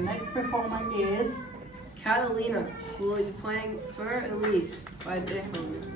next performer is Catalina, who will be playing for Elise by Beethoven.